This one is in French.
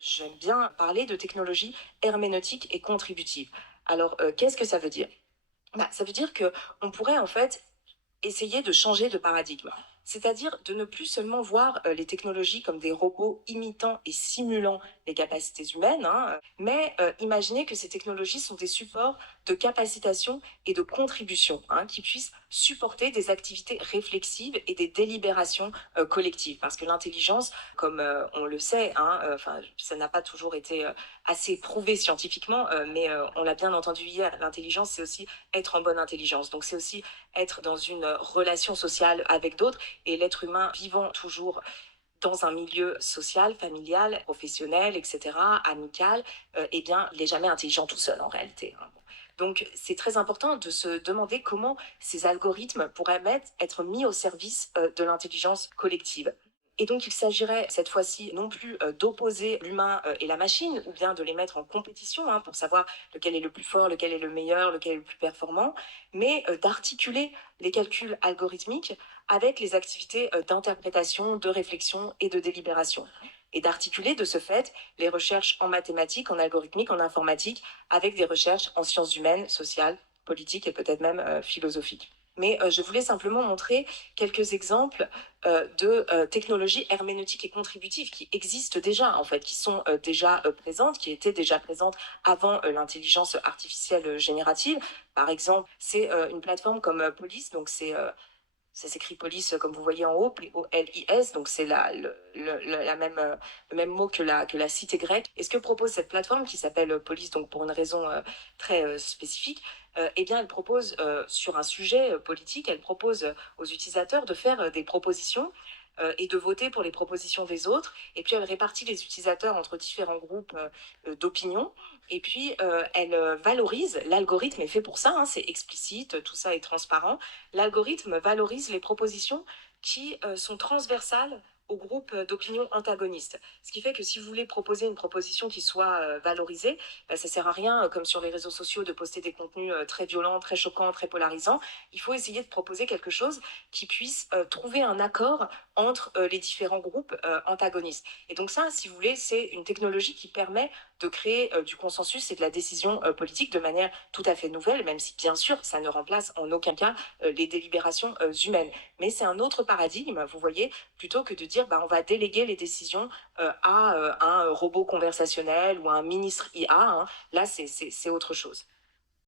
J'aime bien parler de technologie herméneutique et contributive. Alors, qu'est-ce que ça veut dire? Bah, ça veut dire que on pourrait en fait essayer de changer de paradigme. C'est-à-dire de ne plus seulement voir les technologies comme des robots imitant et simulant les capacités humaines, hein, mais imaginer que ces technologies sont des supports de capacitation et de contribution, hein, qui puissent supporter des activités réflexives et des délibérations collectives. Parce que l'intelligence, comme on le sait, hein, ça n'a pas toujours été assez prouvé scientifiquement, mais on l'a bien entendu hier, l'intelligence, c'est aussi être en bonne intelligence. Donc c'est aussi être dans une relation sociale avec d'autres et l'être humain vivant toujours dans un milieu social, familial, professionnel, etc., amical, eh bien, il n'est jamais intelligent tout seul en réalité, hein. Donc, c'est très important de se demander comment ces algorithmes pourraient être mis au service de l'intelligence collective. Et donc, il s'agirait cette fois-ci non plus d'opposer l'humain et la machine, ou bien de les mettre en compétition, hein, pour savoir lequel est le plus fort, lequel est le meilleur, lequel est le plus performant, mais d'articuler les calculs algorithmiques avec les activités d'interprétation, de réflexion et de délibération. Et d'articuler de ce fait les recherches en mathématiques, en algorithmique, en informatique, avec des recherches en sciences humaines, sociales, politiques et peut-être même philosophiques. Mais je voulais simplement montrer quelques exemples de technologies herméneutiques et contributives qui existent déjà, en fait, qui sont déjà présentes, qui étaient déjà présentes avant l'intelligence artificielle générative. Par exemple, c'est une plateforme comme Police, donc ça s'écrit police comme vous voyez en haut, P-O-L-I-S, donc c'est le même mot que la cité grecque. Et ce que propose cette plateforme qui s'appelle police, donc pour une raison très spécifique, eh bien elle propose sur un sujet politique, elle propose aux utilisateurs de faire des propositions et de voter pour les propositions des autres. Et puis elle répartit les utilisateurs entre différents groupes d'opinion. Et puis elle valorise, l'algorithme est fait pour ça, hein, c'est explicite, tout ça est transparent. L'algorithme valorise les propositions qui sont transversales au groupe d'opinion antagonistes. Ce qui fait que si vous voulez proposer une proposition qui soit valorisée, bah, ça ne sert à rien, comme sur les réseaux sociaux, de poster des contenus très violents, très choquants, très polarisants. Il faut essayer de proposer quelque chose qui puisse trouver un accord entre les différents groupes antagonistes. Et donc ça, si vous voulez, c'est une technologie qui permet de créer du consensus et de la décision politique de manière tout à fait nouvelle, même si bien sûr ça ne remplace en aucun cas les délibérations humaines. Mais c'est un autre paradigme, vous voyez, plutôt que de dire bah, on va déléguer les décisions à un robot conversationnel ou à un ministre IA, hein. Là, c'est autre chose.